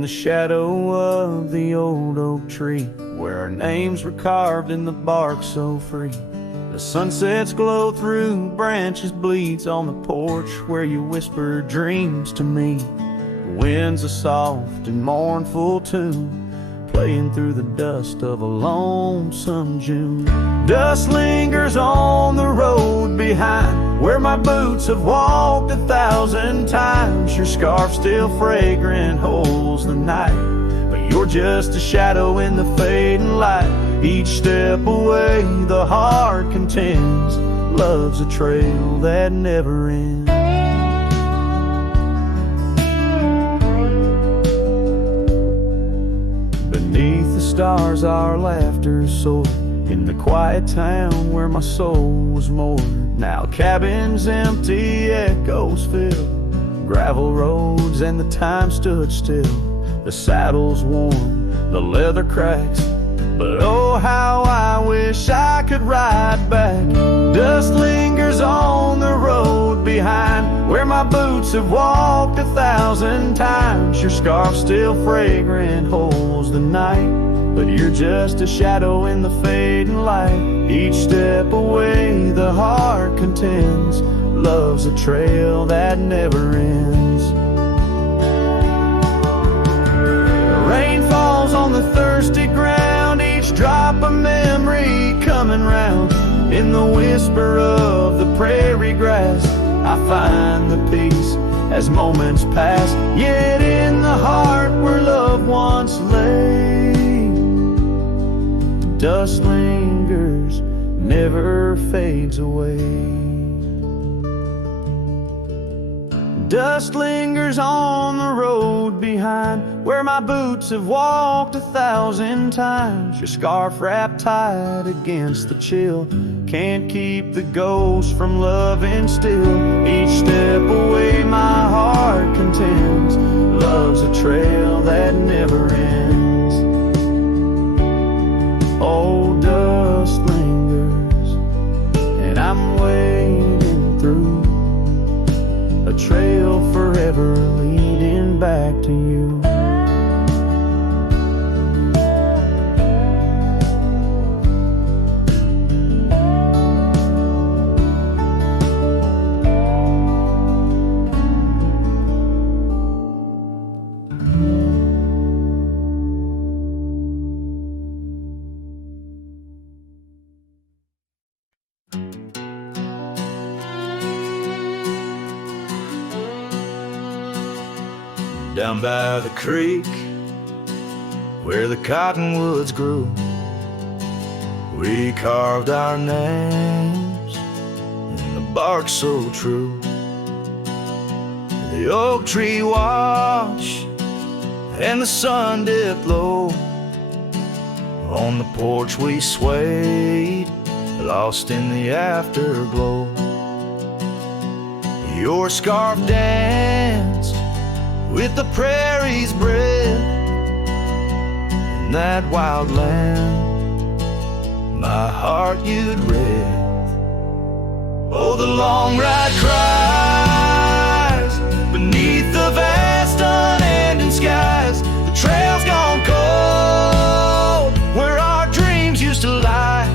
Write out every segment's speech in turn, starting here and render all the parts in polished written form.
in the shadow of the old oak tree, where our names were carved in the bark so free. The sunsets glow through branches, bleeds on the porch where you whisper dreams to me. The wind's a soft and mournful tune, playing through the dust of a lonesome June. Dust lingers on the road behind, where my boots have walked 1,000 times. Your scarf still fragrant holds the night, but you're just a shadow in the fading light. Each step away the heart contends, love's a trail that never ends. Beneath the stars our laughter soared, in the quiet town where my soul was moored. Now cabins empty, echoes fill, gravel roads and the time stood still. The saddle's worn, the leather cracks, but oh how I wish I could ride back. Dust lingers on the road behind, where my boots have walked 1,000 times. Your scarf still fragrant holds the night, but you're just a shadow in the fading light. Each step away the heart contends, love's a trail that never ends. The rain falls on the thirsty ground, each drop of memory coming round. In the whisper of the prairie grass I find the peace as moments pass. Yet in the heart where love once lay, dust lingers, never fades away. Dust lingers on the road behind, where my boots have walked 1,000 times. Your scarf wrapped tight against the chill, can't keep the ghost from loving still. Each step away my heart contends, love's a trail that never ends. Oh, dust lingers, and I'm wading through a trail forever leading back to you. Down by the creek, where the cottonwoods grew, we carved our names in the bark so true. The oak tree watched and the sun dipped low. On the porch we swayed, lost in the afterglow. Your scarf danced with the prairie's breath, in that wild land my heart you'd read. Oh, the long ride cries beneath the vast unending skies. The trail's gone cold where our dreams used to lie.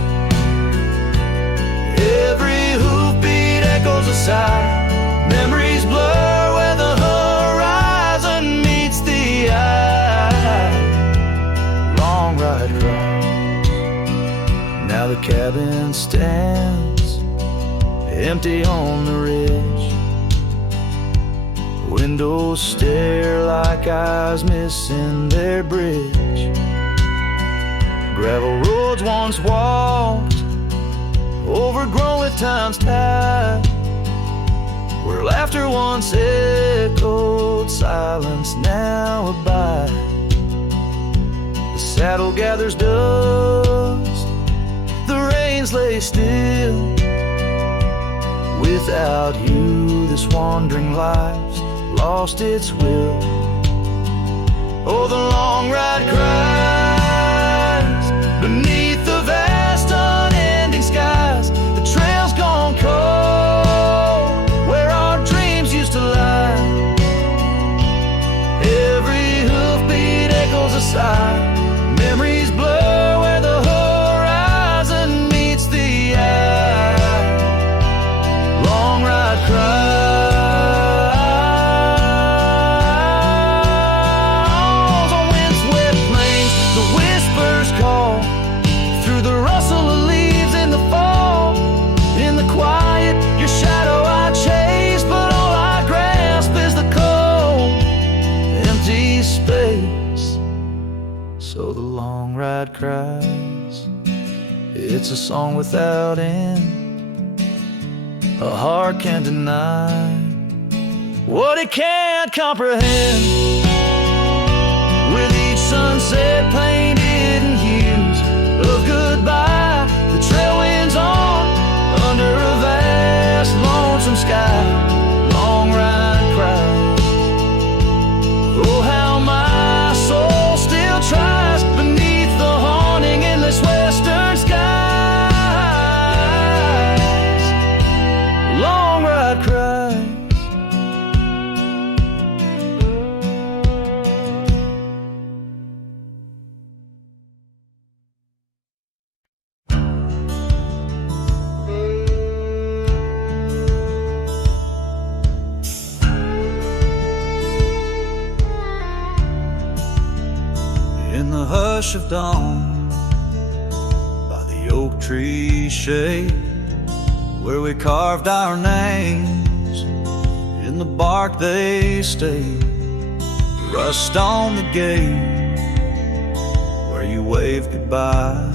Every hoofbeat echoes a sigh, memories blur where the horizon meets the eye. Long ride cries. Now the cabin stands empty on the ridge. Windows stare like eyes missing their bridge. Gravel roads once walked, overgrown with time's tide, where laughter once echoed, silence now abide. The saddle gathers dust, the reins lay still. Without you this wandering life's lost its will. Oh, the long ride cries beneath the vast unending skies. The trail's gone cold where our dreams used to lie. Every hoofbeat So the long ride cries. It's a song without end. A heart can't deny what it can't comprehend. With each sunset painted in hues of goodbye, the trail winds on under a vast lonesome sky. Long ride cries. Oh, how my soul still tries beneath the haunting endless western skies. Long ride cries. In the hush of dawn, by the oak tree shade, where we carved our names, in the bark they stayed. Rust on the gate, where you waved goodbye,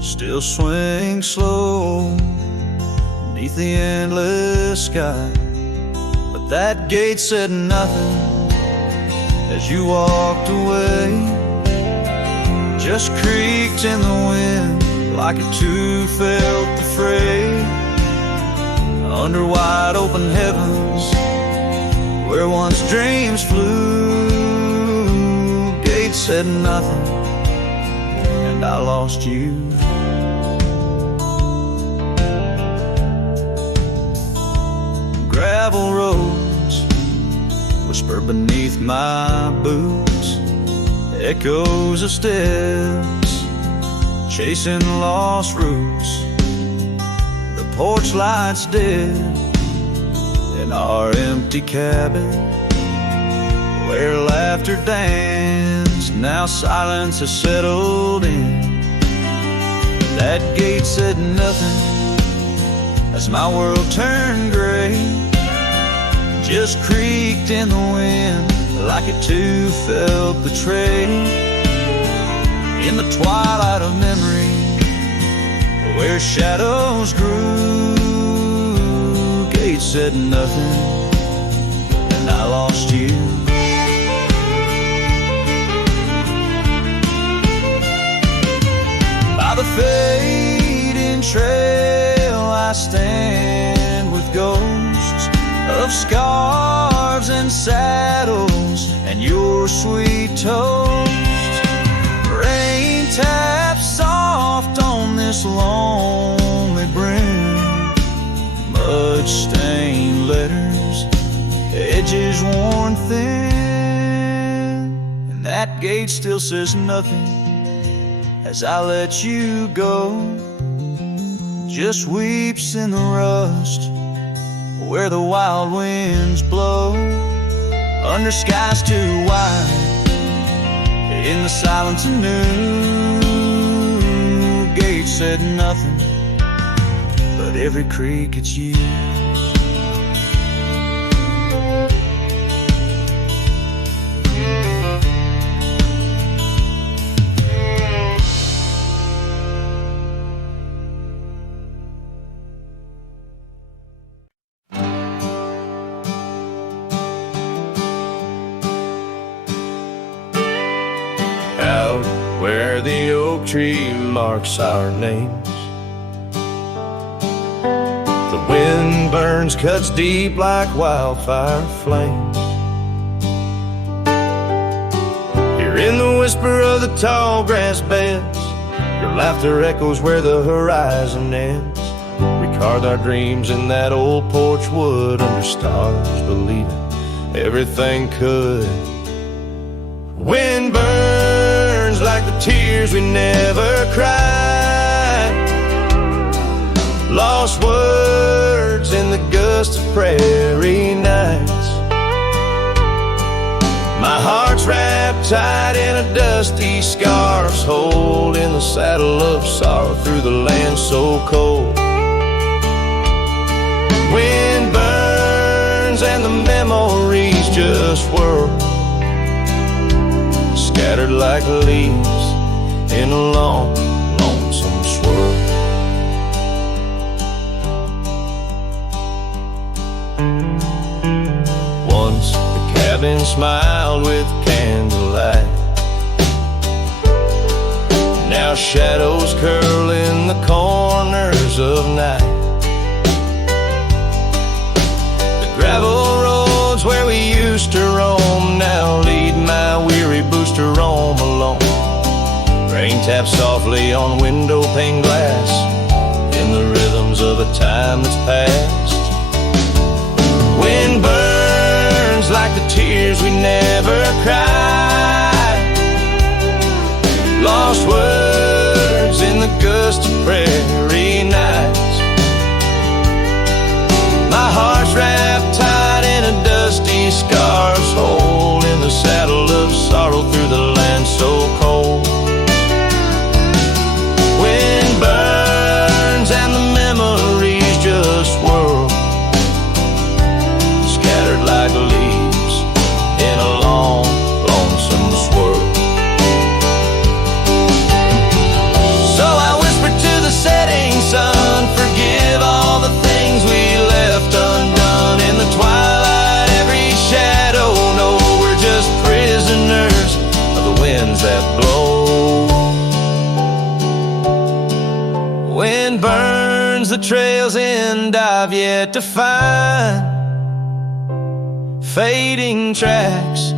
still swing slow beneath the endless sky. But that gate said nothing as you walked away, just creaked in the wind like it too felt the fray. Under wide open heavens, where once dreams flew, gate said nothing, and I lost you. Gravel roads whisper beneath my boots, echoes of steps chasing lost roots. The porch lights dead in our empty cabin, where laughter danced. Now silence has settled in. That gate said nothing as my world turned gray, just creaked in the wind like it too felt betrayed. In the twilight of memory, where shadows grew, gate said nothing, and I lost you. By the fading trail I stand with ghosts of scarves and saddles and your sweet toast. Rain taps soft on this lonely brim, mud-stained letters, edges worn thin, and that gate still says nothing as I let you go. Just weeps in the rust where the wild winds blow, under skies too wide, in the silence anew. Gate said nothing, but every creak it's you. Where the oak tree marks our names, the wind burns, cuts deep like wildfire flames. Here in the whisper of the tall grass beds, your laughter echoes where the horizon ends. We carved our dreams in that old porch wood, under stars, believing everything could. Wind burns like the tears we never cried, lost words in the gust of prairie nights. My heart's wrapped tight in a dusty scarf's hold, in the saddle of sorrow through the land so cold. Wind burns and the memories just whirl, scattered like leaves in a long, lonesome swirl. Once the cabin smiled with candlelight. Now shadows curl in the corners of night. The gravel roads where we used to roam now lead my weary booster home alone. Rain taps softly on window pane glass in the rhythms of a time that's past. Wind burns like the tears we never cried. Lost words in the gusty prairie nights. My heart's wrapped tight in a dusty scarf's hole in the saddle of sorrow through the land so cold. Wind burns and the memories just whirl, scattered like leaves in a long, lonesome swirl. So I whisper to the setting sun, forgive all the things we left undone in the twilight. Every shadow, no, we're just prisoners of the winds that blow. Wind burns the trails and I've yet to find fading tracks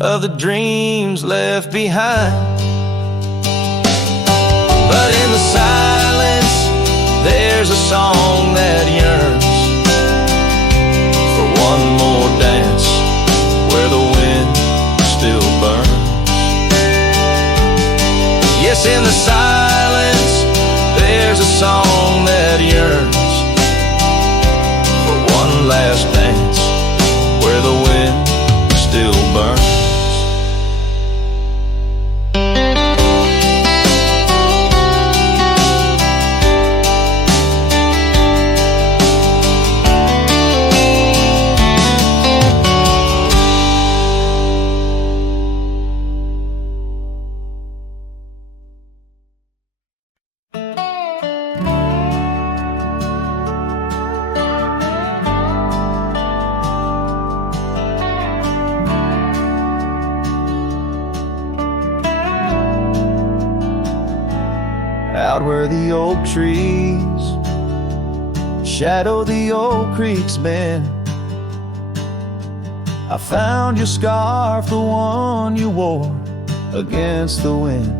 of the dreams left behind. But in the silence there's a song that yearns for one more dance where the wind still burns. Yes, in the silence there's a song that yearns for one last dance where the wind still burns. Out where the oak trees shadow the old creek's bend, I found your scarf, the one you wore against the wind.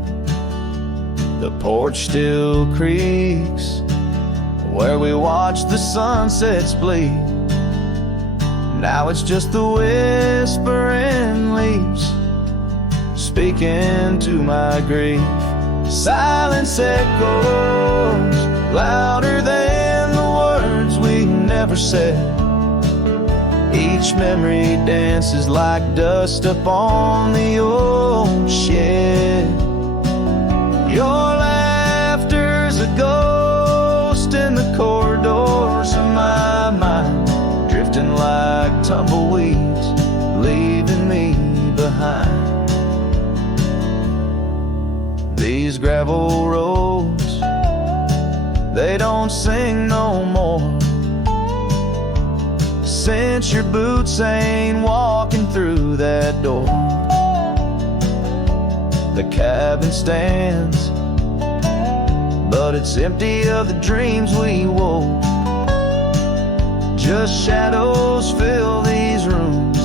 The porch still creaks where we watched the sunsets bleed. Now it's just the whispering leaves speaking to my grief. Silence echoes louder than the words we never said. Each memory dances like dust upon the old shed. Your laughter's a ghost in the corridors of my mind, drifting like tumbleweeds, leaving me behind. These gravel roads, they don't sing no more, since your boots ain't walking through that door. The cabin stands, but it's empty of the dreams we wove. Just shadows fill these rooms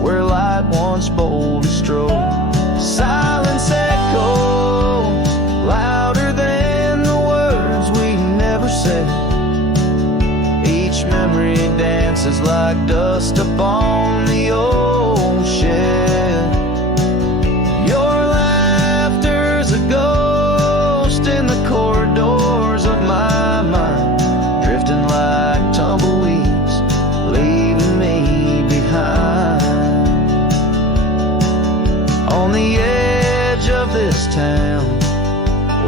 where light once boldly strode. Silence echoes louder than the words we never said. Each memory dances like dust upon the old shed. Your laughter's a ghost in the corridors of my mind, drifting like tumbleweeds, leaving me behind. On the edge of this town,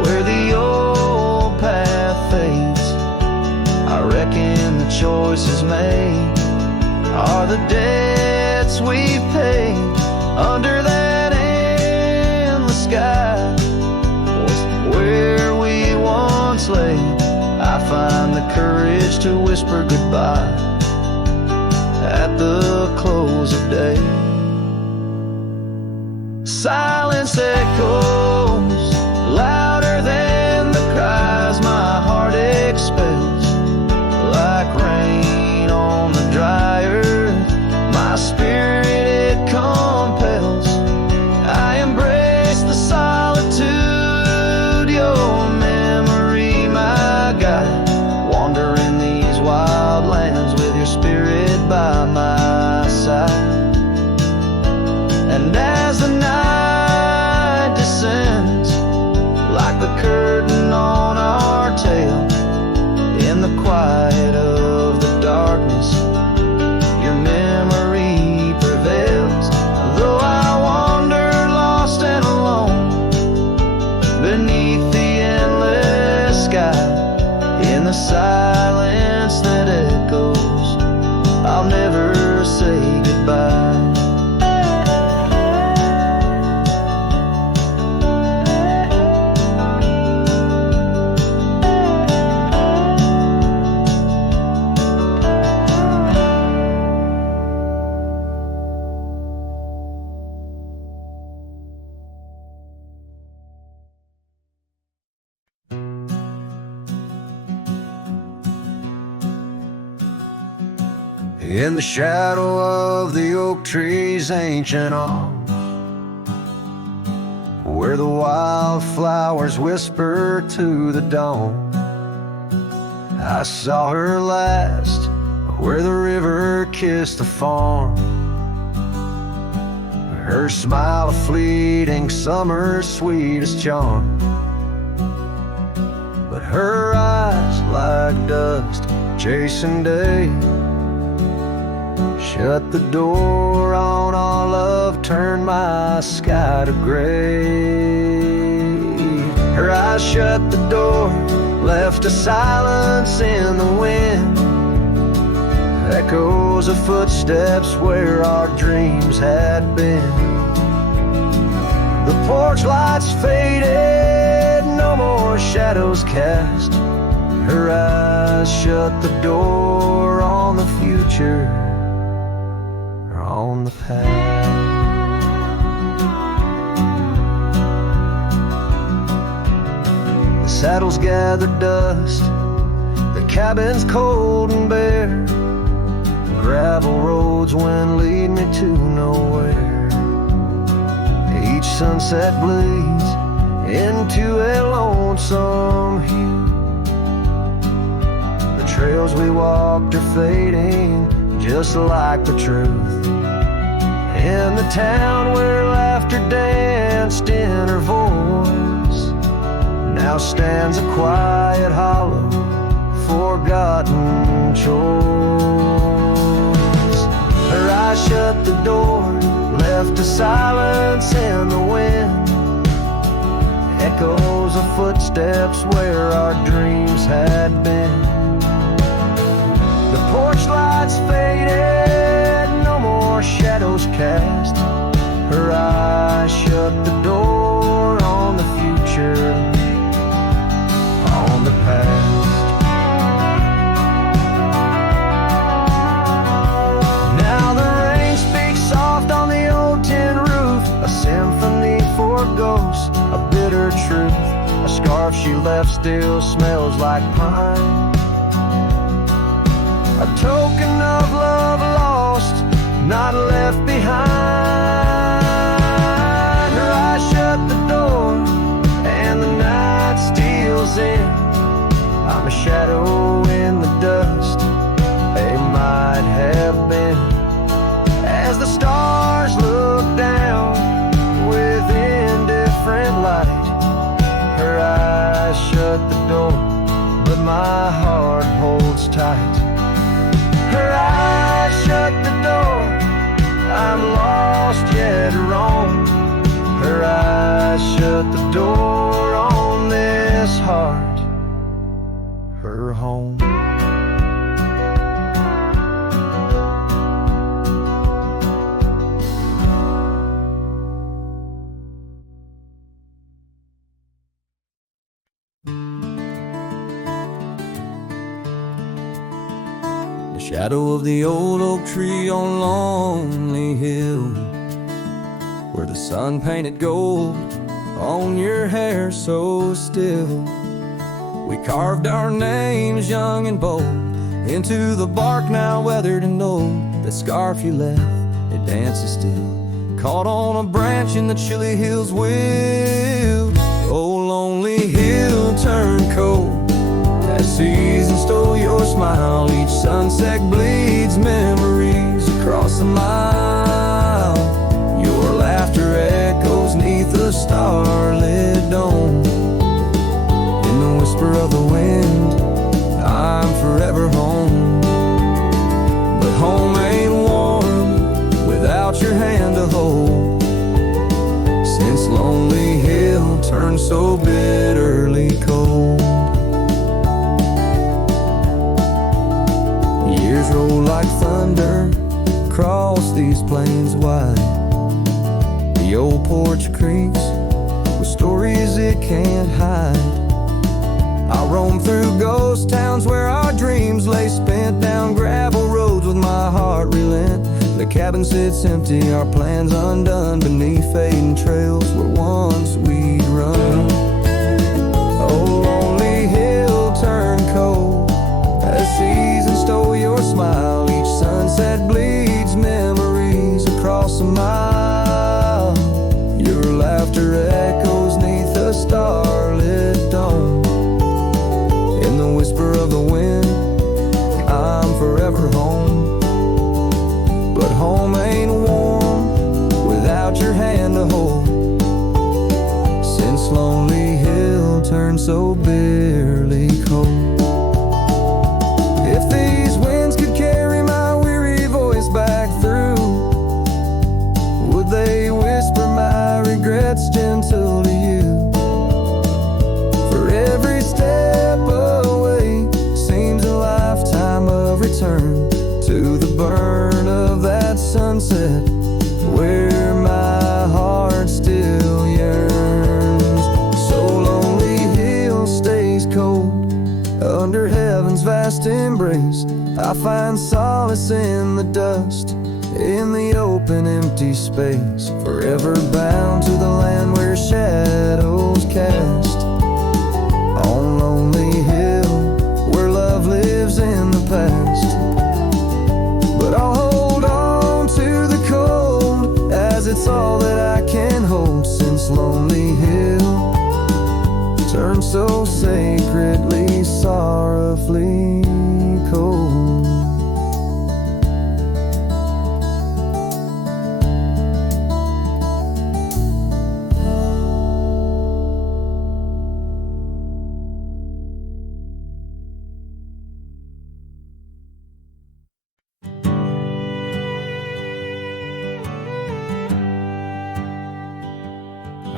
where the old path fades, I reckon the choices made are the debts we paid under that whisper goodbye at the close of day. Silence echoes louder than the cries my heart expels. Like rain on the dry earth, my spirit it compels. I embrace the solitude, your memory my guide. Wander in these wild lands with your spirit by my side. And as the night descends, like the curtain on our tale, in the quiet of the darkness, your memory prevails. Though I wander lost and alone beneath the endless sky, in the silence that echoes, I'll never say goodbye. In the shadow of the oak tree's ancient arms, where the wildflowers whisper to the dawn, I saw her last, where the river kissed the farm. Her smile a fleeting summer's sweetest charm, but her eyes like dust chasing day shut the door on our love, turned my sky to gray. Her eyes shut the door, left a silence in the wind, echoes of footsteps where our dreams had been. The porch lights faded, no more shadows cast. Her eyes shut the door on the future, on the past. The saddles gathered dust, the cabin's cold and bare, gravel roads went lead me to nowhere. Each sunset bleeds into a lonesome hue. The trails we walked are fading just like the truth. In the town where laughter danced in her voice, now stands a quiet hollow, forgotten choice. Her eyes shut the door, left a silence in the wind, echoes of footsteps where our dreams had been. The porch lights faded, no more shadows cast. Her eyes shut the door on the future, on the past. Now the rain speaks soft on the old tin roof, a symphony for ghosts, a bitter truth. A scarf she left still smells like pine, a token of love lost, not left behind. Her eyes shut the door and the night steals in. I'm a shadow in the dust, they might have been. As the stars look down with indifferent light, her eyes shut the door, but my heart holds tight. Her eyes shut the door, I'm lost yet wrong. Her eyes shut the door on this heart, her home. Shadow of the old oak tree on Lonely Hill, where the sun painted gold on your hair so still. We carved our names young and bold into the bark now weathered and old. That scarf you left, it dances still, caught on a branch in the chilly hills will. Oh, lonely hill turned cold, that season stole your smile. Each sunset bleeds memories across a mile. Your laughter echoes neath the starlit dome. In the whisper of the wind, I'm forever home. But home ain't warm without your hand to hold. Since Lonely Hill turned so bitterly cold. Years roll like thunder across these plains wide. The old porch creaks with stories it can't hide. I roam through ghost towns where our dreams lay spent, down gravel roads with my heart relent. The cabin sits empty, our plans undone, beneath fading trails where once we'd run. Oh, lonely hill turned cold, as season stole your smile. Each sunset bleeds memories across a mile. Your laughter echoes neath a starlit dome. In the whisper of the wind, I'm forever home. But home ain't warm without your hand to hold. Since Lonely Hill turned so bitterly cold. If these winds could carry my weary voice back through, would they whisper my regrets gentle to you? For every step away seems a lifetime of return to the burn of that sunset where my heart still yearns. So Lonely Hill stays cold under heaven's vast embrace. I find solace in the dust, in the open empty space, forever bound to the land where shadows cast. On Lonely Hill, where love lives in the past. But I'll hold on to the cold, as it's all that I can hold. Since Lonely Hill turned so sacredly, sorrowfully cold.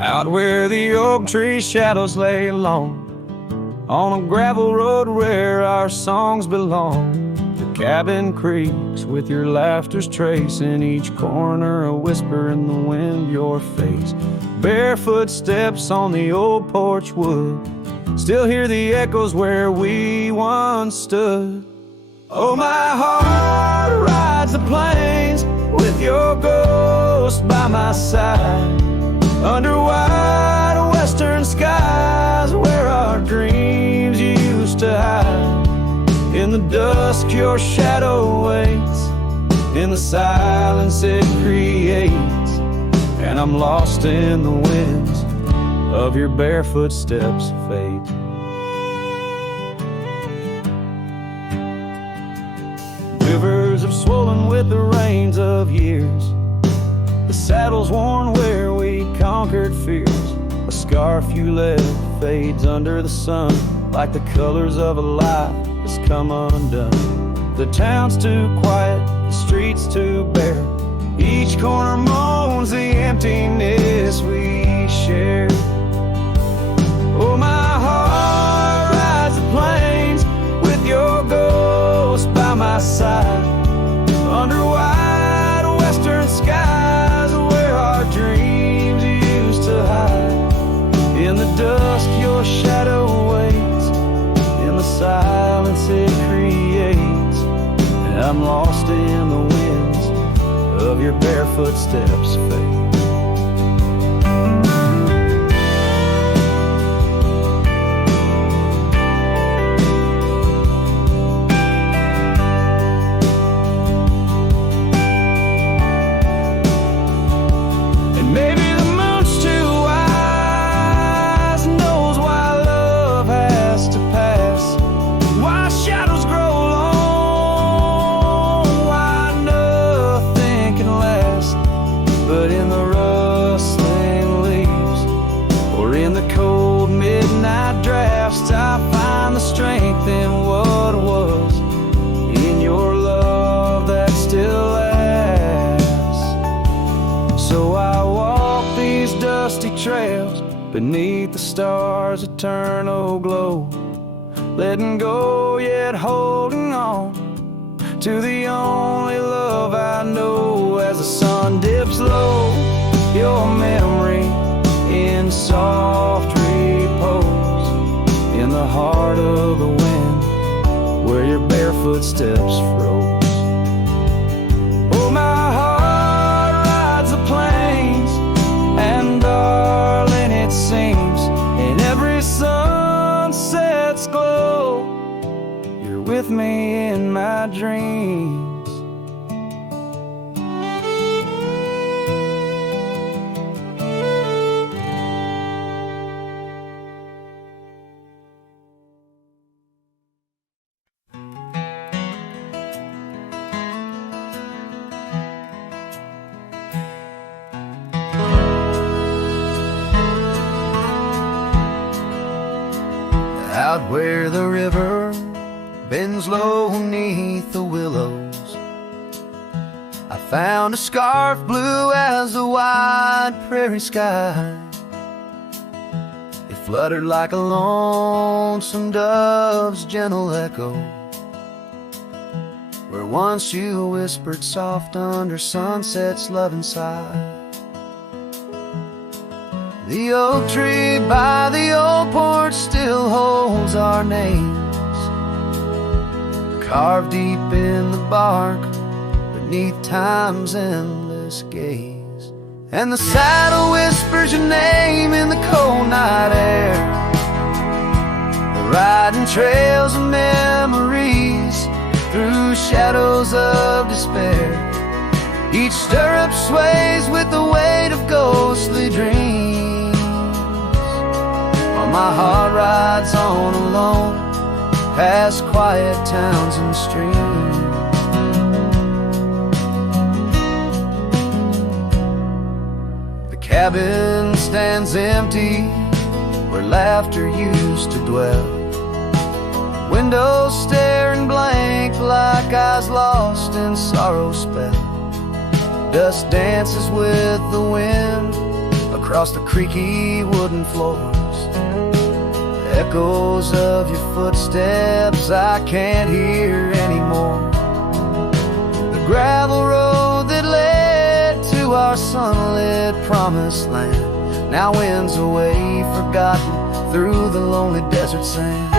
Out where the oak tree shadows lay long, on a gravel road where our songs belong. The cabin creaks with your laughter's trace, in each corner a whisper in the wind, your face. Barefoot steps on the old porch wood, still hear the echoes where we once stood. Oh, my heart rides the plains with your ghost by my side, under wide western skies where our dreams used to hide. In the dusk your shadow waits, in the silence it creates, and I'm lost in the winds of your barefoot steps fade. Rivers have swollen with the rains of years, the saddle's worn where we conquered fears. A scarf you left fades under the sun, like the colors of a life that's come undone. The town's too quiet, the streets too bare, each corner moans the emptiness we share. Oh, my heart rides the plains with your ghost by my side, under wide western skies where our dreams used to hide. In the dusk your shadow waits, in the silence it creates, and I'm lost in the winds of your barefoot steps, fate. Beneath the stars' eternal glow, letting go yet holding on to the only love I know. As the sun dips low, your memory in soft repose, in the heart of the wind where your barefoot steps froze. Oh, my heart rides the plains, and darling, it seems in every sunset's glow, you're with me in my dreams. Out where the river bends low neath the willows, I found a scarf blue as the wide prairie sky. It fluttered like a lonesome dove's gentle echo, where once you whispered soft under sunset's loving sigh. The oak tree by the old porch still holds our names, carved deep in the bark beneath time's endless gaze. And the saddle whispers your name in the cold night air, riding trails of memories through shadows of despair. Each stirrup sways with the weight of ghostly dreams, my heart rides on alone, past quiet towns and streams. The cabin stands empty where laughter used to dwell, windows staring blank like eyes lost in sorrow's spell. Dust dances with the wind across the creaky wooden floors, echoes of your footsteps I can't hear anymore. The gravel road that led to our sunlit promised land now winds away forgotten through the lonely desert sand.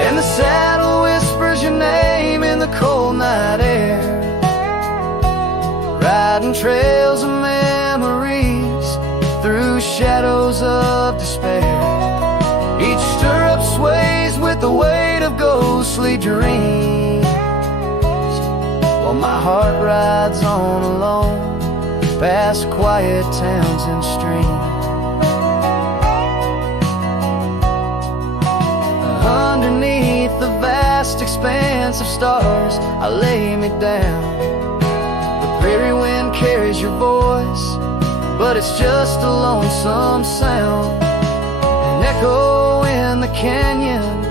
And the saddle whispers your name in the cold night air, riding trails of memories through shadows of despair. Each stirrup sways with the weight of ghostly dreams, while my heart rides on alone, past quiet towns and streams. Underneath the vast expanse of stars, I lay me down. The prairie wind carries your voice, but it's just a lonesome sound, an echo in the canyon,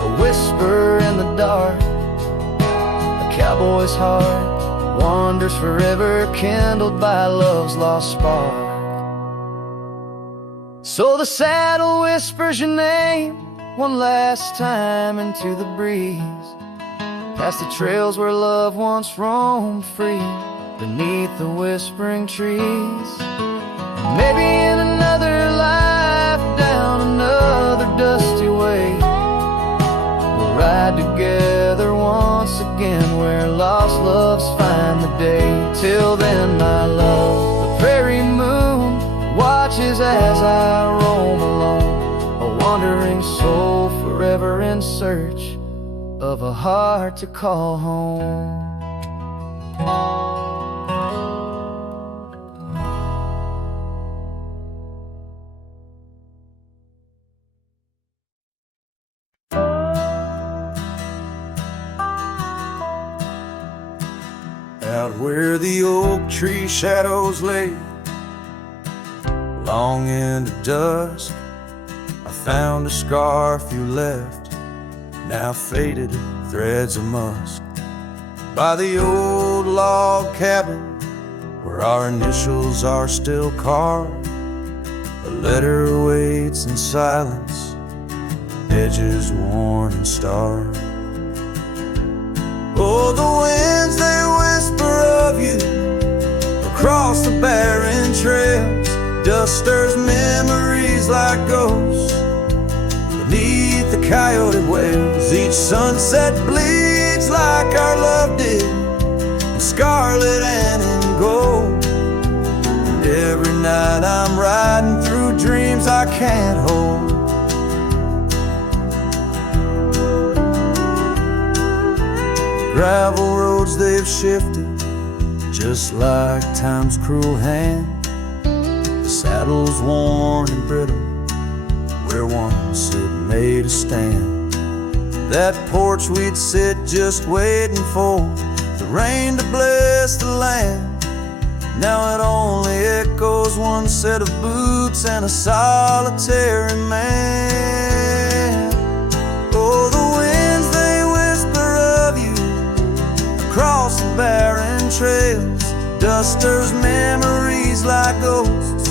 a whisper in the dark. A cowboy's heart wanders forever, kindled by love's lost spark. So the saddle whispers your name one last time into the breeze, past the trails where love once roamed free, beneath the whispering trees. Maybe in another life, down another dusty way, we'll ride together day. Till then, my love, the prairie moon watches as I roam alone, a wandering soul forever in search of a heart to call home. Out where the oak tree shadows lay, long into dusk, I found a scarf you left, now faded threads of musk. By the old log cabin, where our initials are still carved, a letter waits in silence, edges worn and starved. Oh, the winds, they whisper of you across the barren trails. Dust stirs memories like ghosts beneath the coyote wails. Each sunset bleeds like our love did, in scarlet and in gold. And every night I'm riding through dreams I can't hold. Gravel roads, they've shifted just like time's cruel hand. The saddle's worn and brittle where once it made a stand. That porch we'd sit just waiting for the rain to bless the land. Now it only echoes one set of boots and a solitary man. Oh, the winds, they whisper of you across the barren trails. Dust stirs memories like ghosts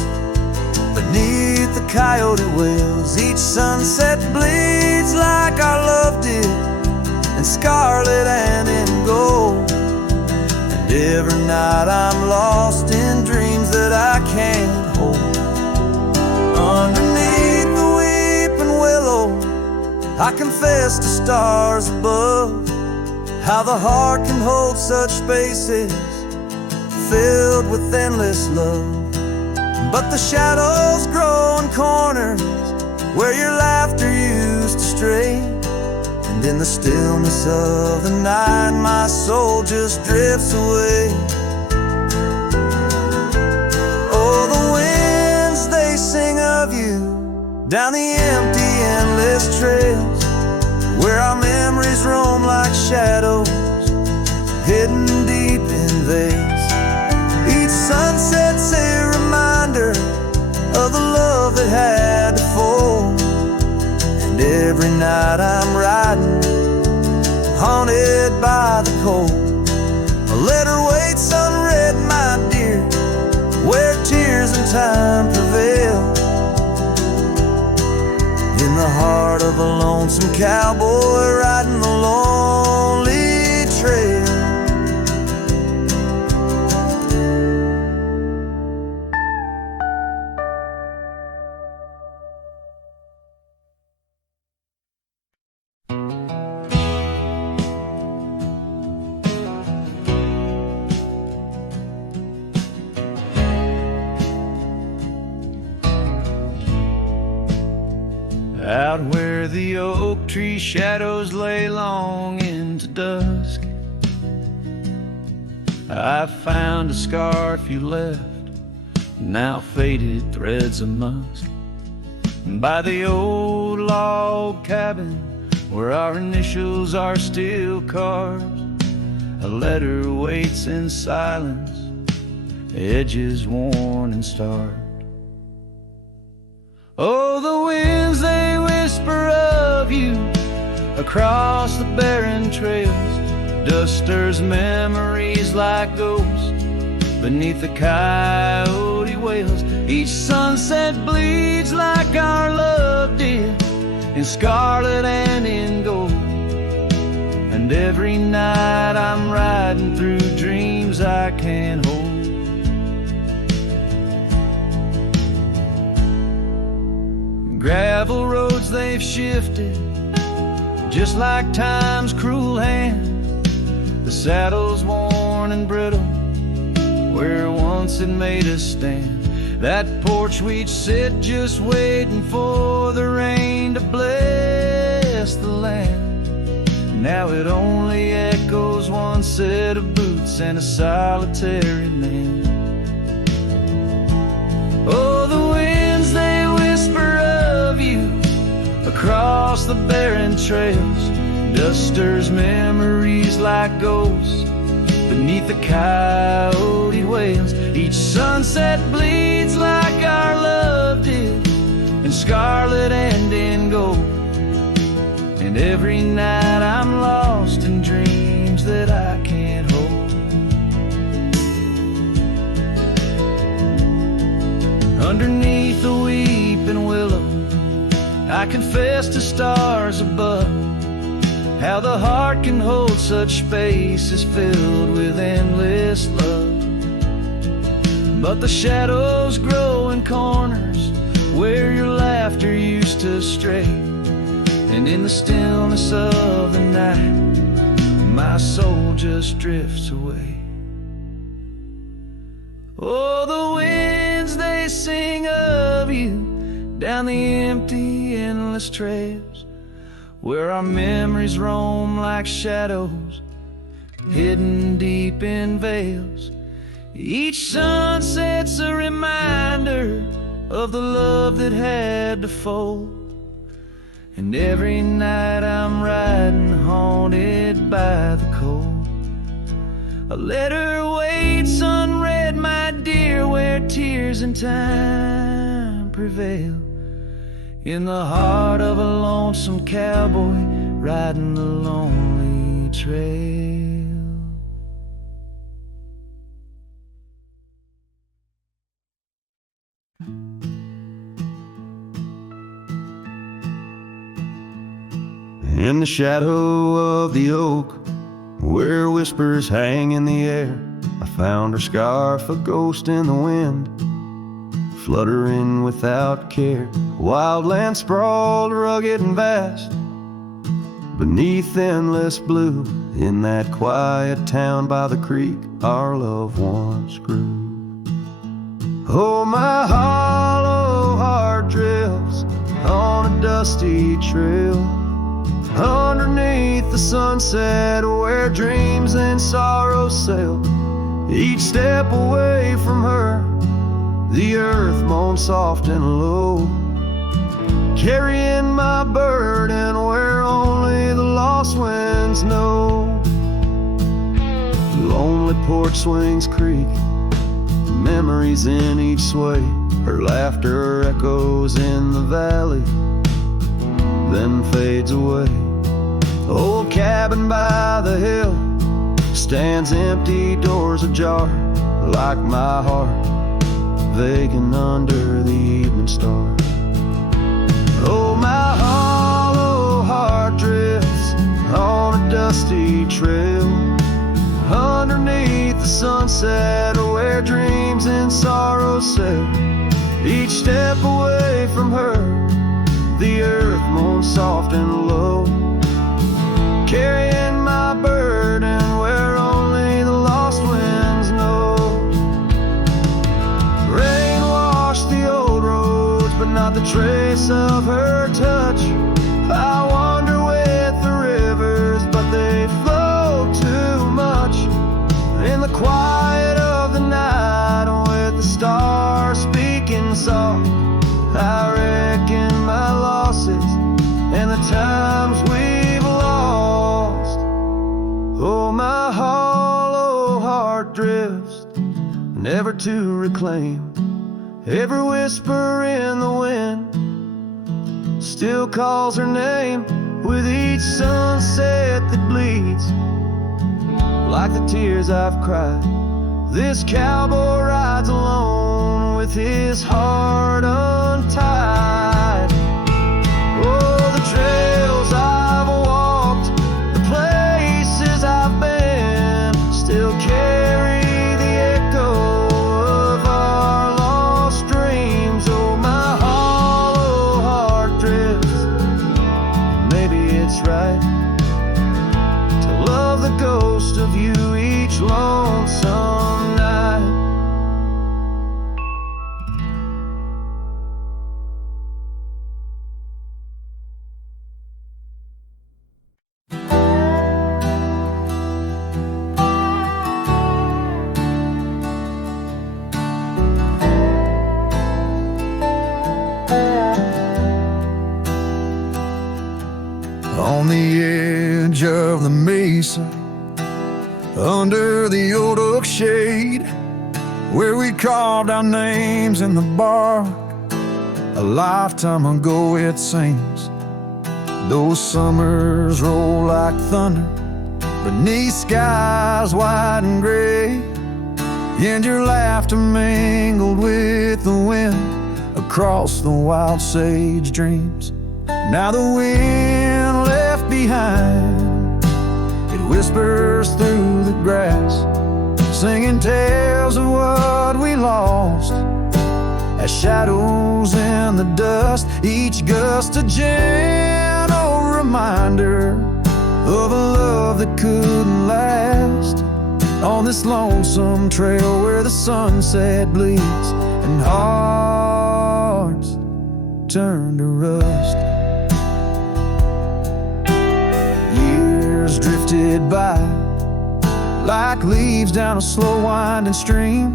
beneath the coyote wails. Each sunset bleeds like our love did, in scarlet and in gold. And every night I'm lost in dreams that I can't hold. Underneath the weeping willow, I confess to stars above, how the heart can hold such spaces filled with endless love. But the shadows grow in corners where your laughter used to stray, and in the stillness of the night my soul just drifts away. Oh, the winds, they sing of you down the empty, endless trails, where our memories roam like shadows hidden deep in veils. Each sunset's a reminder of the love that had to fall. And every night I'm riding, haunted by the cold. A letter waits unread, my dear, where tears and time prevail. In the heart of a lonesome cowboy riding the lonely trail. Out where the oak tree shadows lay long into dusk, I found a scarf you left, now faded threads of musk. By the old log cabin where our initials are still carved, a letter waits in silence, edges worn and starved. Oh, the winds, they whisper of you across the barren trails. Dust stirs memories like ghosts beneath the coyote wails. Each sunset bleeds like our love did, in scarlet and in gold. And every night I'm riding through dreams I can't hold. Gravel roads, they've shifted just like time's cruel hand. The saddle's worn and brittle where once it made us stand. That porch we'd sit just waiting for the rain to bless the land. Now it only echoes one set of boots and a solitary man. Oh, the winds, they whisper of you across the barren trails. Dust stirs memories like ghosts beneath the coyote wails. Each sunset bleeds like our love did, in scarlet and in gold. And every night I'm lost in dreams that I can't hold. Underneath the weeping willow, I confess to stars above, how the heart can hold such spaces filled with endless love. But the shadows grow in corners where your laughter used to stray, and in the stillness of the night, my soul just drifts away. Oh, the winds, they sing of you down the empty, endless trails, where our memories roam like shadows, hidden deep in veils. Each sunset's a reminder of the love that had to fold. And every night I'm riding, haunted by the cold. A letter waits unread, my dear, where tears and time prevail, in the heart of a lonesome cowboy riding the lonely trail. In the shadow of the oak, where whispers hang in the air, I found her scarf, a ghost in the wind, fluttering without care. Wildland sprawled rugged and vast, beneath endless blue. In that quiet town by the creek, our love once grew. Oh, my hollow heart drifts on a dusty trail, underneath the sunset where dreams and sorrows sail. Each step away from her, the earth moans soft and low, carrying my burden where only the lost winds know. Lonely porch swings creak, memories in each sway. Her laughter echoes in the valley, then fades away. Old cabin by the hill stands empty, doors ajar, like my heart vacant under the evening star. Oh, my hollow heart drifts on a dusty trail, underneath the sunset where dreams and sorrows sail. Each step away from her, the earth moans soft and low, carrying my burden where only the lost winds know. Rain washed the old roads, but not the trace of her touch. I wander with the rivers, but they flow too much. In the quiet of the night, with the stars speaking soft, I reckon my losses and the times we've lost. Oh, my hollow heart drifts, never to reclaim. Every whisper in the wind still calls her name, with each sunset that bleeds like the tears I've cried. This cowboy rides alone with his heart untied. Oh, the trails I've walked, the places I've been, still carry the echo of our lost dreams. Oh, my hollow heart drifts, maybe it's right to love the ghost of you each lonesome night. mesa, under the old oak shade, where we carved our names in the bark. A lifetime ago it seems. Those summers roll like thunder beneath skies white and gray, and your laughter mingled with the wind across the wild sage dreams. Now the wind left behind, it whispers through the grass, singing tales of what we lost as shadows in the dust. Each gust a gentle reminder of a love that couldn't last, on this lonesome trail where the sunset bleeds and hearts turn to rust. Years drifted by like leaves down a slow winding stream.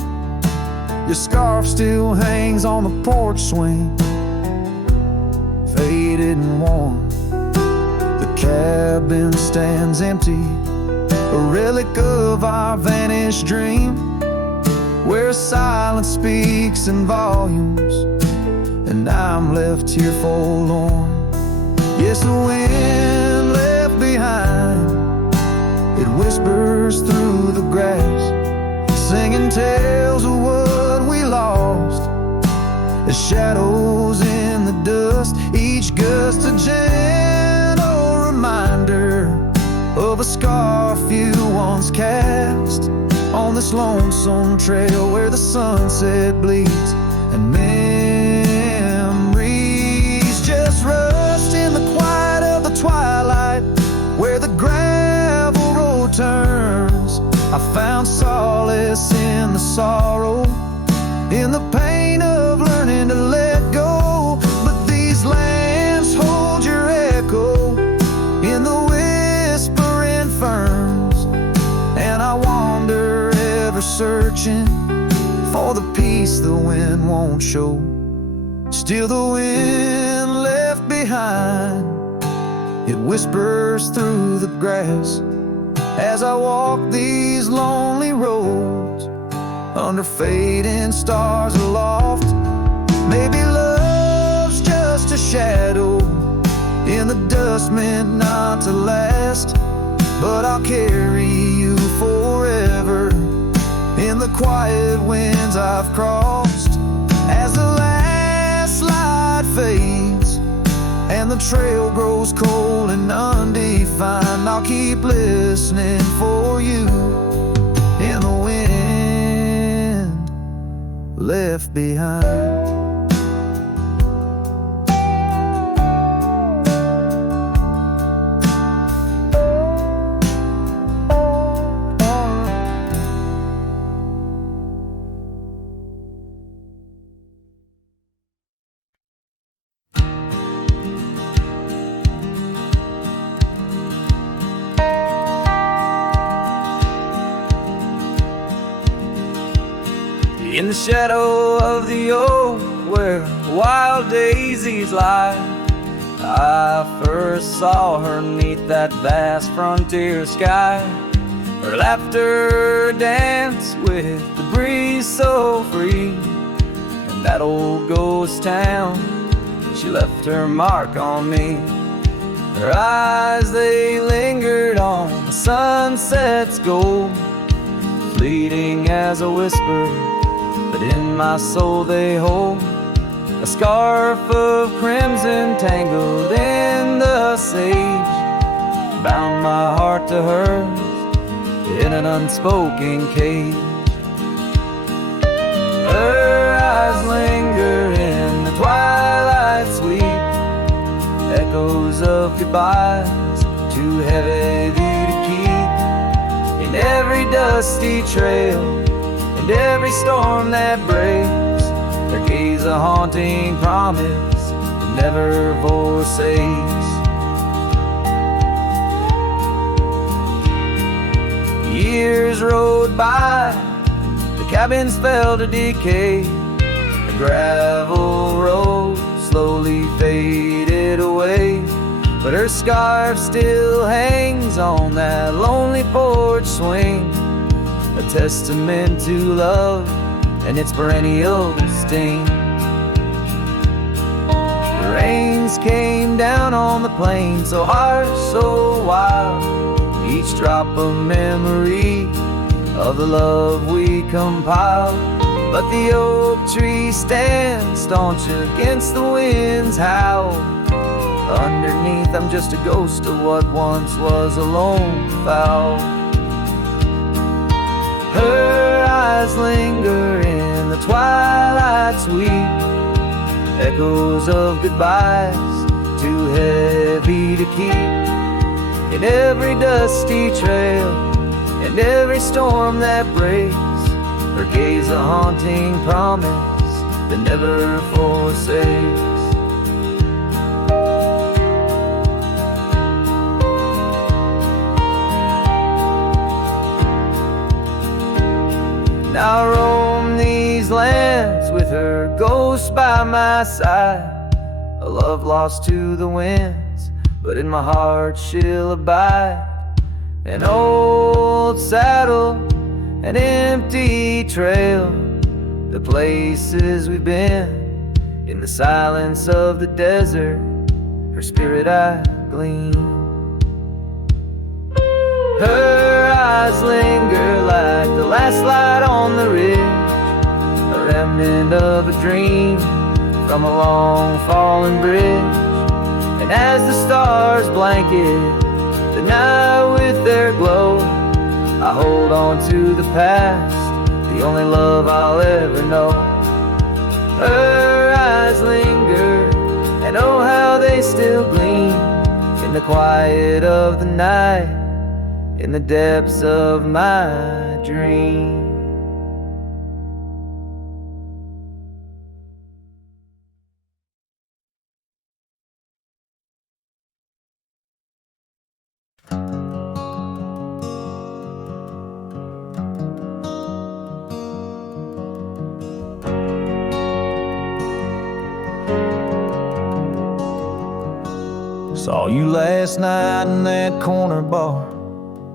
Your scarf still hangs on the porch swing, faded and worn. The cabin stands empty, a relic of our vanished dream, where silence speaks in volumes, and I'm left here forlorn. Yes, the wind left behind, it whispers through the grass, singing tales of what we lost as shadows in the dust. Each gust a gentle reminder of a scarf you once cast, on this lonesome trail where the sunset bleeds and memories just rust in the quiet of the twilight, where the gravel road turns. I found solace in the sorrow, in the pain of learning to let go. But these lands hold your echo in the whispering ferns, and I wander ever searching for the peace the wind won't show. Still the wind left behind, it whispers through the grass as I walk these lonely roads under fading stars aloft. Maybe love's just a shadow in the dust meant not to last, but I'll carry you forever in the quiet winds I've crossed. As the last light fades and the trail grows cold and undefined, I'll keep listening for you in the wind left behind. In the shadow of the oak where wild daisies lie, I first saw her 'neath that vast frontier sky. Her laughter danced with the breeze so free. In that old ghost town, she left her mark on me. Her eyes, they lingered on the sunset's gold, fleeting as a whisper, but in my soul they hold a scarf of crimson tangled in the sage, bound my heart to hers in an unspoken cage. Her eyes linger in the twilight sweet, echoes of goodbyes too heavy to keep. In every dusty trail and every storm that breaks, there gaze a haunting promise that never forsakes. Years rode by, the cabins fell to decay, the gravel road slowly faded away. but her scarf still hangs on that lonely porch swing, a testament to love and its perennial sting. The rains came down on the plain, so hard, so wild, each drop a memory of the love we compiled. But the oak tree stands staunch against the wind's howl. Underneath I'm just a ghost of what once was a lone fowl. Her eyes linger in the twilight sweet, echoes of goodbyes too heavy to keep. In every dusty trail and every storm that breaks, her gaze a haunting promise that never forsakes. Now I roam these lands with her ghost by my side, a love lost to the winds, but in my heart she'll abide. An old saddle, an empty trail, the places we've been, in the silence of the desert, her spirit I glean. Her eyes linger like the last light on the ridge, a remnant of a dream from a long fallen bridge. And as the stars blanket the night with their glow, I hold on to the past, the only love I'll ever know. Her eyes linger, and oh how they still gleam in the quiet of the night, in the depths of my dream. Saw you last night in that corner bar,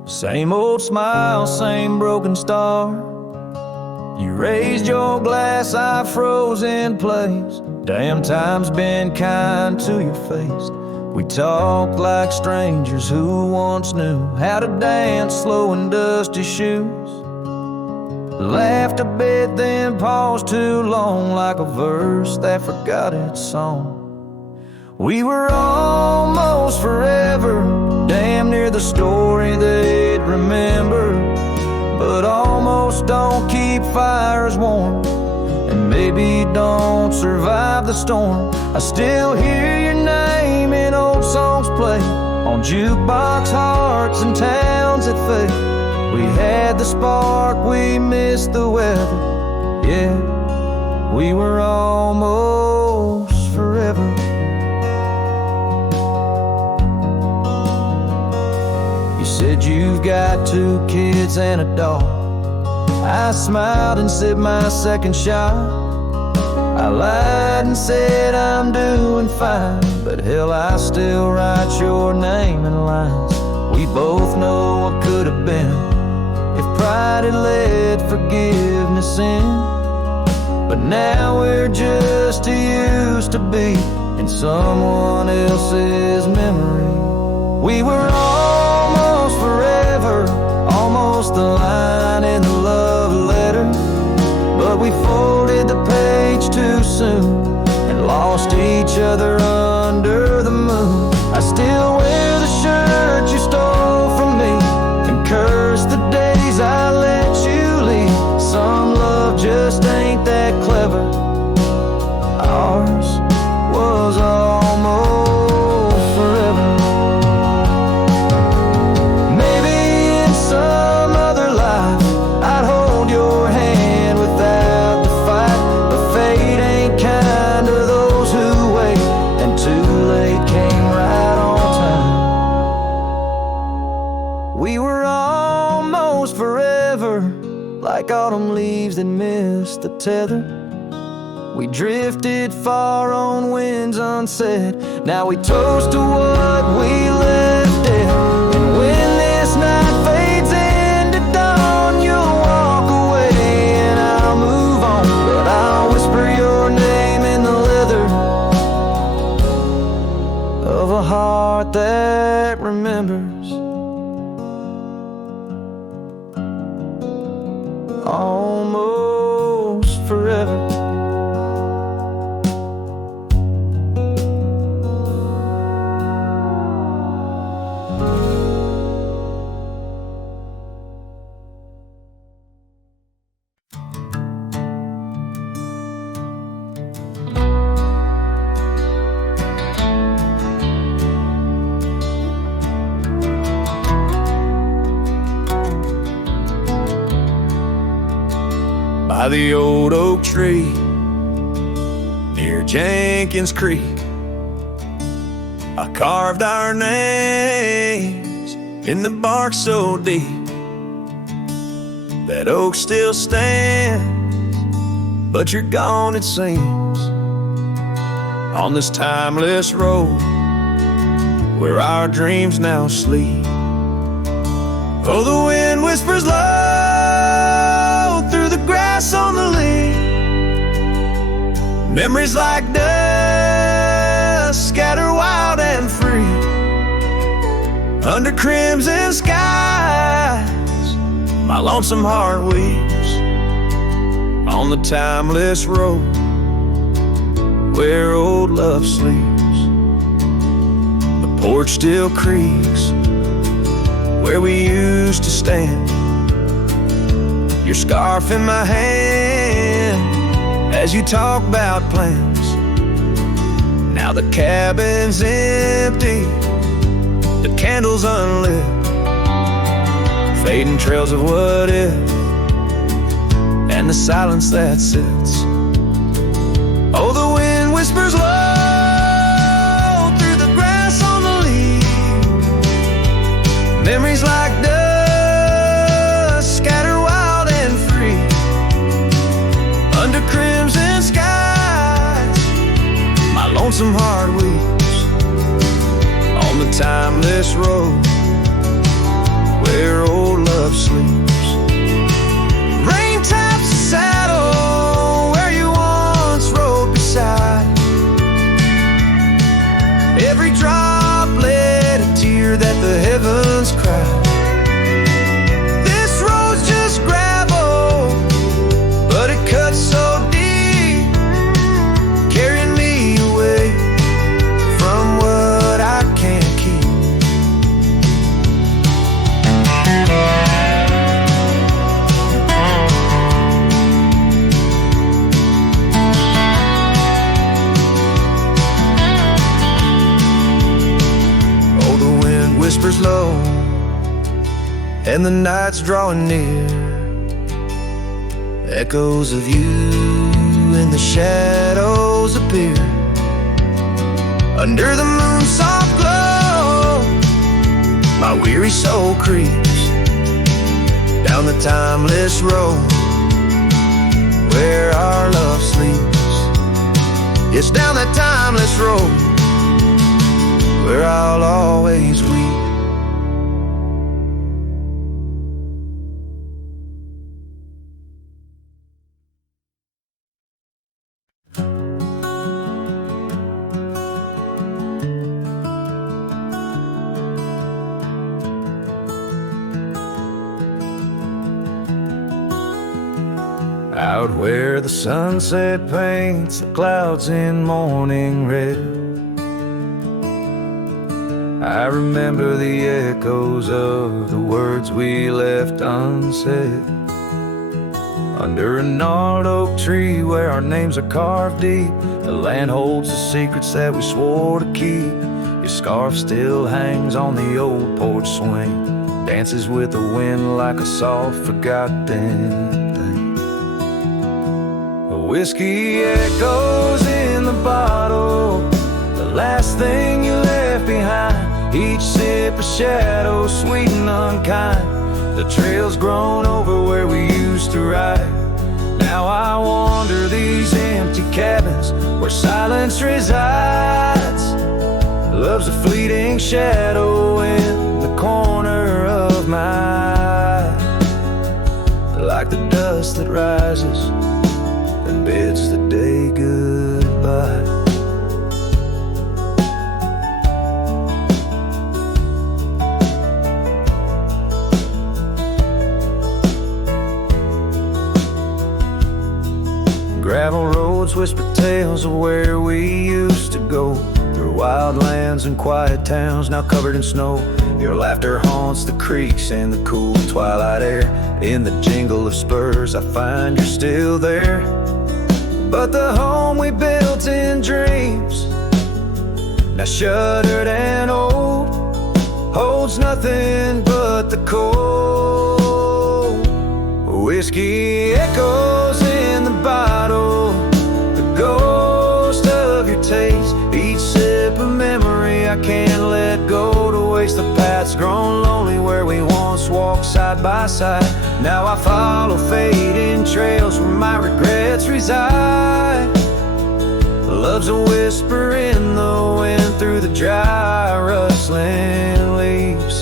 same old smile, same broken star. You raised your glass, I froze in place. Damn, time's been kind to your face. We talked like strangers who once knew how to dance slow in dusty shoes. Laughed a bit, then paused too long, like a verse that forgot its song. We were almost forever, damn near the story they'd remember. But almost don't keep fires warm, and maybe don't survive the storm. I still hear your name in old songs play on jukebox hearts and towns that fade. We had the spark, we missed the weather. Yeah, we were almost forever. Said you've got 2 kids and a dog. I smiled and sipped my second shot. I lied and said I'm doing fine, but hell, I still write your name in lines. We both know what could have been if pride had let forgiveness in. But now we're just too used to be in someone else's memory. We were almost forever, almost the line in the love letter. But we folded the page too soon and lost each other under the moon. I still wear the shirt you stole from me and curse the days I let you leave. Some love just ain't that clever. Ours was almost forever. Like autumn leaves that miss the tether. We drifted far on winds unsaid. Now we toast to what we left dead. And when this night fades into dawn, you'll walk away and I'll move on. But I'll whisper your name in the leather of a heart that remembers. Almost forever. By the old oak tree near Jenkins Creek, I carved our names in the bark so deep that oak still stands, but you're gone it seems. On this timeless road where our dreams now sleep. Oh, the wind whispers low through the grass on the lea. Memories like dust scatter wild and free under crimson skies. My lonesome heart weeps on the timeless road where old love sleeps. The porch still creaks where we used to stand. Your scarf in my hand as you talk about plans. Now the cabin's empty, the candles unlit, fading trails of what if, and the silence that sits. Oh, the wind whispers low through the grass on the lea. Memories like dust scatter wild and free under crimson skies. My lonesome heart weeps on the timeless road where old love sleeps. Rain taps the saddle where you once rode beside. Every drop led a tear that the heavens cried. This road's just gravel, but it cuts so deep, carrying me away from what I can't keep. Oh, the wind whispers low and the night's drawing near. Echoes of you in the shadows appear. Under the moon's soft glow, my weary soul creeps down the timeless road where our love sleeps. It's down that timeless road where I'll always weep. Out where the sunset paints the clouds in morning red, I remember the echoes of the words we left unsaid. Under a gnarled oak tree where our names are carved deep, the land holds the secrets that we swore to keep. Your scarf still hangs on the old porch swing, dances with the wind like a soft forgotten thing. Whiskey echoes in the bottle, the last thing you left behind. Each sip a shadow, sweet and unkind. The trail's grown over where we used to ride. Now I wander these empty cabins where silence resides. Love's a fleeting shadow in the corner of my eye, like the dust that rises and bids the day goodbye. Gravel roads whisper tales of where we used to go, through wild lands and quiet towns now covered in snow. Your laughter haunts the creeks and the cool twilight air. In the jingle of spurs I find you're still there. But the home we built in dreams, now shuttered and old, holds nothing but the cold. Whiskey echoes in the bottle, the ghost of your taste. Each sip a memory I can't let go to waste. The path's grown lonely where we once walked side by side. Now I follow fading trails where my regrets reside. Love's a whisper in the wind through the dry rustling leaves,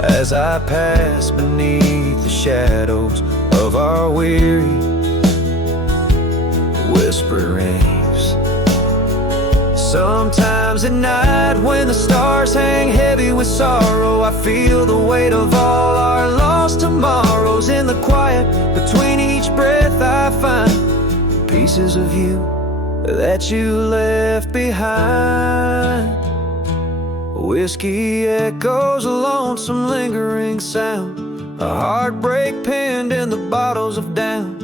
as I pass beneath the shadows of our weary whisperings. Sometimes at night when the stars hang heavy with sorrow, I feel the weight of all our lost tomorrows. In the quiet between each breath I find pieces of you that you left behind. Whiskey echoes, a lonesome lingering sound, a heartbreak pinned in the bottles of down.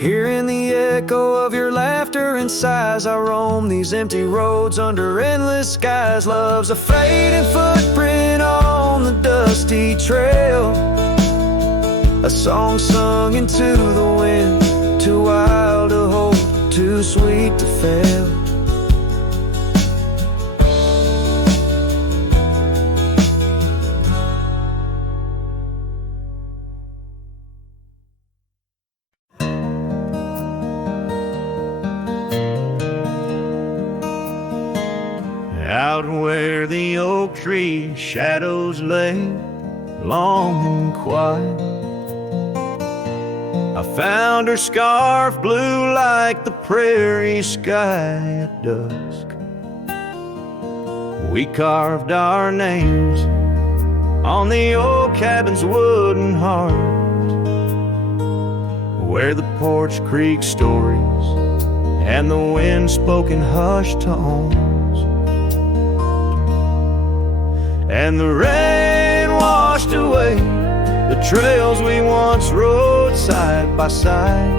Hearing the echo of your laughter and sighs, I roam these empty roads under endless skies. Love's a fading footprint on the dusty trail, a song sung into the wind, too wild to hold, too sweet to fail. Out where the oak tree shadows lay, long and quiet, I found her scarf blue like the prairie sky at dusk. We carved our names on the old cabin's wooden heart, where the porch creak stories and the wind spoke in hushed tones. And the rain washed away the trails we once rode side by side.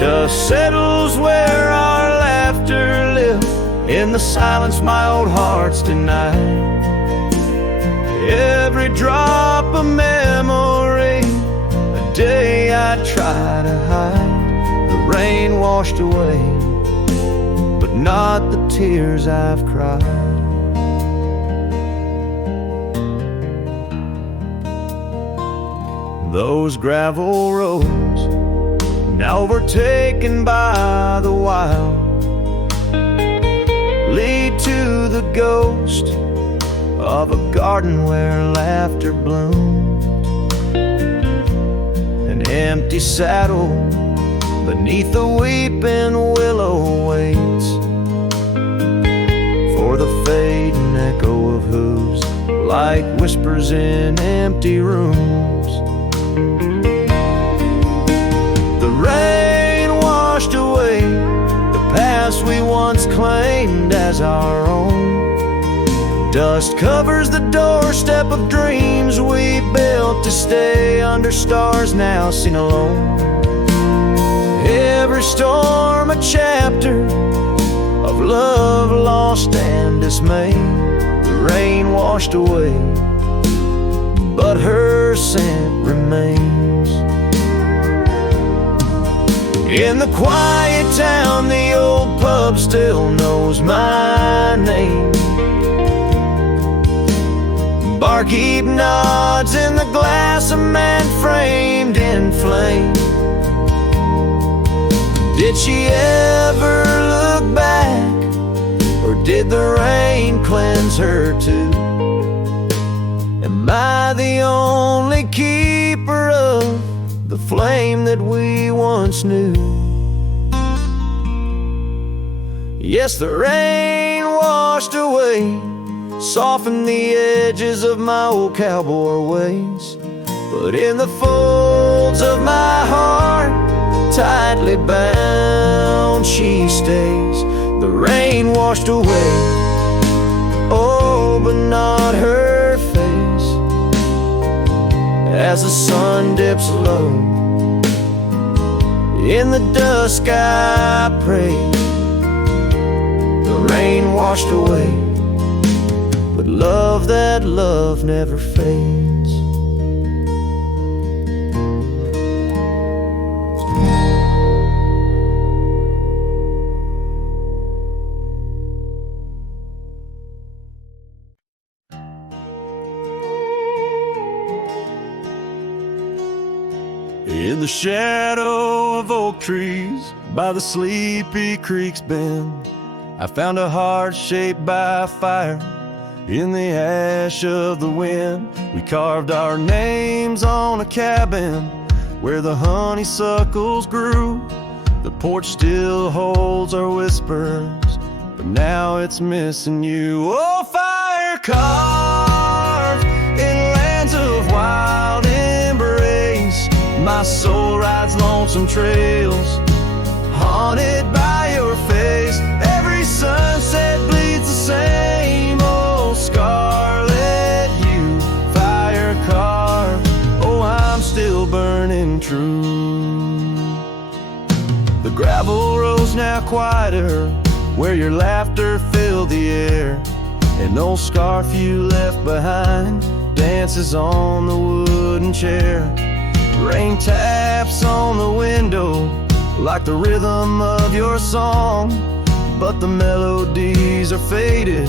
Dust settles where our laughter lived, in the silence my old heart's denied. Every drop a memory, a day I try to hide. The rain washed away, but not the tears I've cried. Those gravel roads, now overtaken by the wild, lead to the ghost of a garden where laughter bloomed. An empty saddle beneath the weeping willow waits for the fading echo of hooves, like whispers in empty rooms. The rain washed away the past we once claimed as our own. Dust covers the doorstep of dreams we built to stay under stars now seen alone. Every storm a chapter of love lost and dismay. The rain washed away, but her scent remains. In the quiet town, the old pub still knows my name. Barkeep nods in the glass, a man framed in flame. Did she ever look back, or did the rain cleanse her too? Am I the only keeper of the flame that we once knew? Yes, the rain washed away, softened the edges of my old cowboy ways, but in the folds of my heart, tightly bound, she stays. The rain washed away, oh, but not her face. As the sun dips low, in the dusk I pray. The rain washed away, but love, that love never fades. In the shadow of oak trees by the sleepy creek's bend, I found a heart shaped by fire in the ash of the wind. We carved our names on a cabin where the honeysuckles grew. The porch still holds our whispers, but now it's missing you. Oh, fire carved in lands of wild embrace, my soul rides lonesome trails, haunted by your face. Every sunset bleeds the same old scarlet hue. Fire carved, oh, I'm still burning true. The gravel road's now quieter, where your laughter filled the air. An old scarf you left behind dances on the wooden chair. Rain taps on the window like the rhythm of your song, but the melodies are faded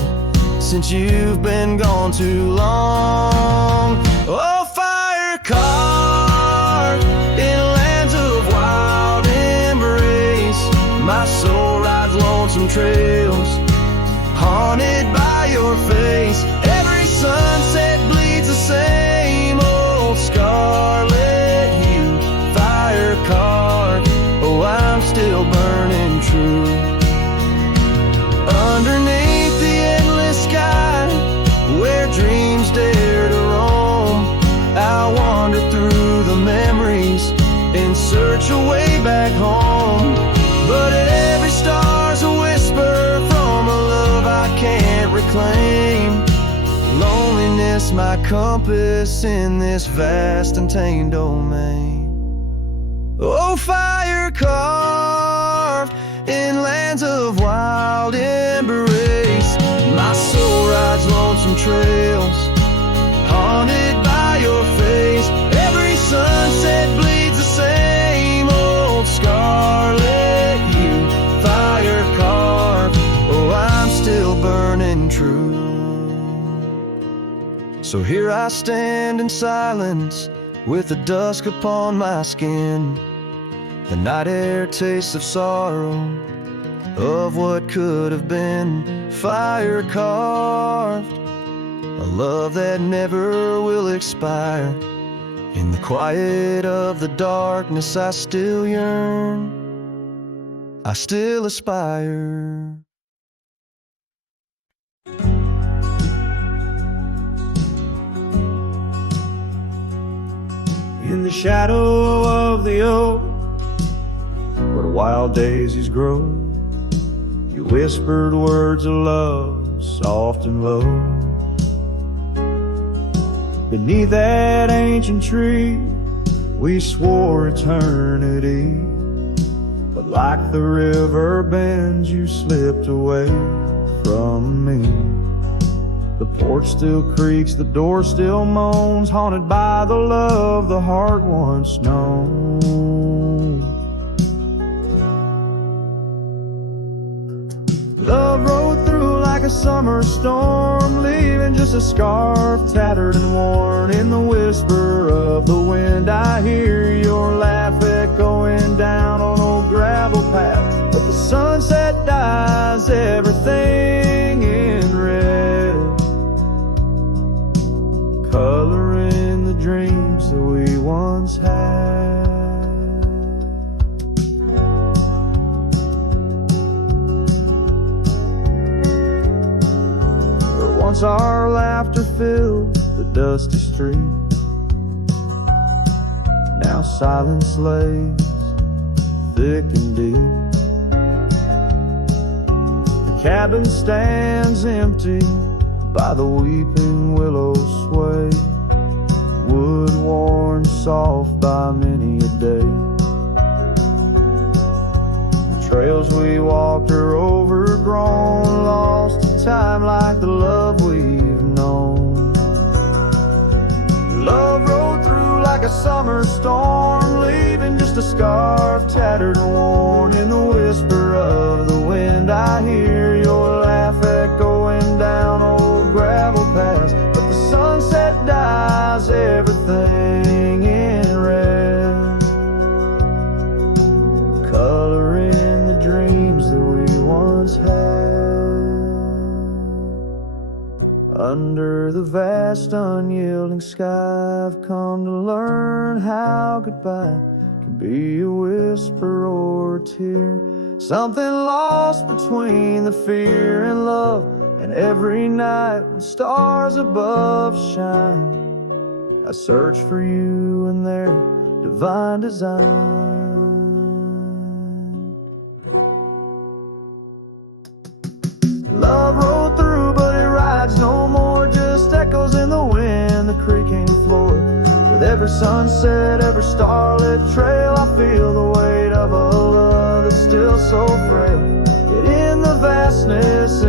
since you've been gone too long. Oh, fire carved in lands of wild embrace, my soul rides lonesome trails, haunted by your face. Every sunset bleeds the same old scarlet hue. Fire carved, oh, I'm still burning true. Underneath the endless sky, where dreams dare to roam, I wander through the memories in search of way back home. But every star's a whisper from a love I can't reclaim. Loneliness my compass in this vast and tamed domain. Oh, fire carved in lands of wild embrace, my soul rides lonesome trails, haunted by your face. Every sunset bleeds the same old scarlet hue. Fire carved, oh, I'm still burning true. So here I stand in silence, with the dusk upon my skin. The night air tastes of sorrow, of what could have been. Fire carved, a love that never will expire. In the quiet of the darkness I still yearn, I still aspire. In the shadow of the oak, where wild daisies grow, you whispered words of love, soft and low. Beneath that ancient tree, we swore eternity, but like the river bends, you slipped away from me. The porch still creaks, the door still moans, haunted by the love the heart once known. Love rode through like a a summer storm, leaving just a scarf tattered and worn. In the whisper of the wind, I hear your laugh echoing down on old gravel paths. But the sunset dyes everything in red, coloring the dreams that we once had. Once our laughter filled the dusty street, now silence lays thick and deep. The cabin stands empty by the weeping willow sway, wood worn soft by many a day. The trails we walked are overgrown, lost to time like the love we've known. Love rode through like a summer storm, leaving just a scarf tattered and worn. In the whisper of the wind, I hear your laugh echoing down old gravel paths. But the sunset dyes everything in red, coloring the dreams that we once had. Under the vast unyielding sky, I've come to learn how goodbye can be a whisper or a tear, something lost between the fear and love. And every night when stars above shine, I search for you in their divine design. Love rolled through, but it rides no more, just echoes in the wind, the creaking floor. With every sunset, every starlit trail, I feel the weight of a love that's still so frail. Yet in the vastness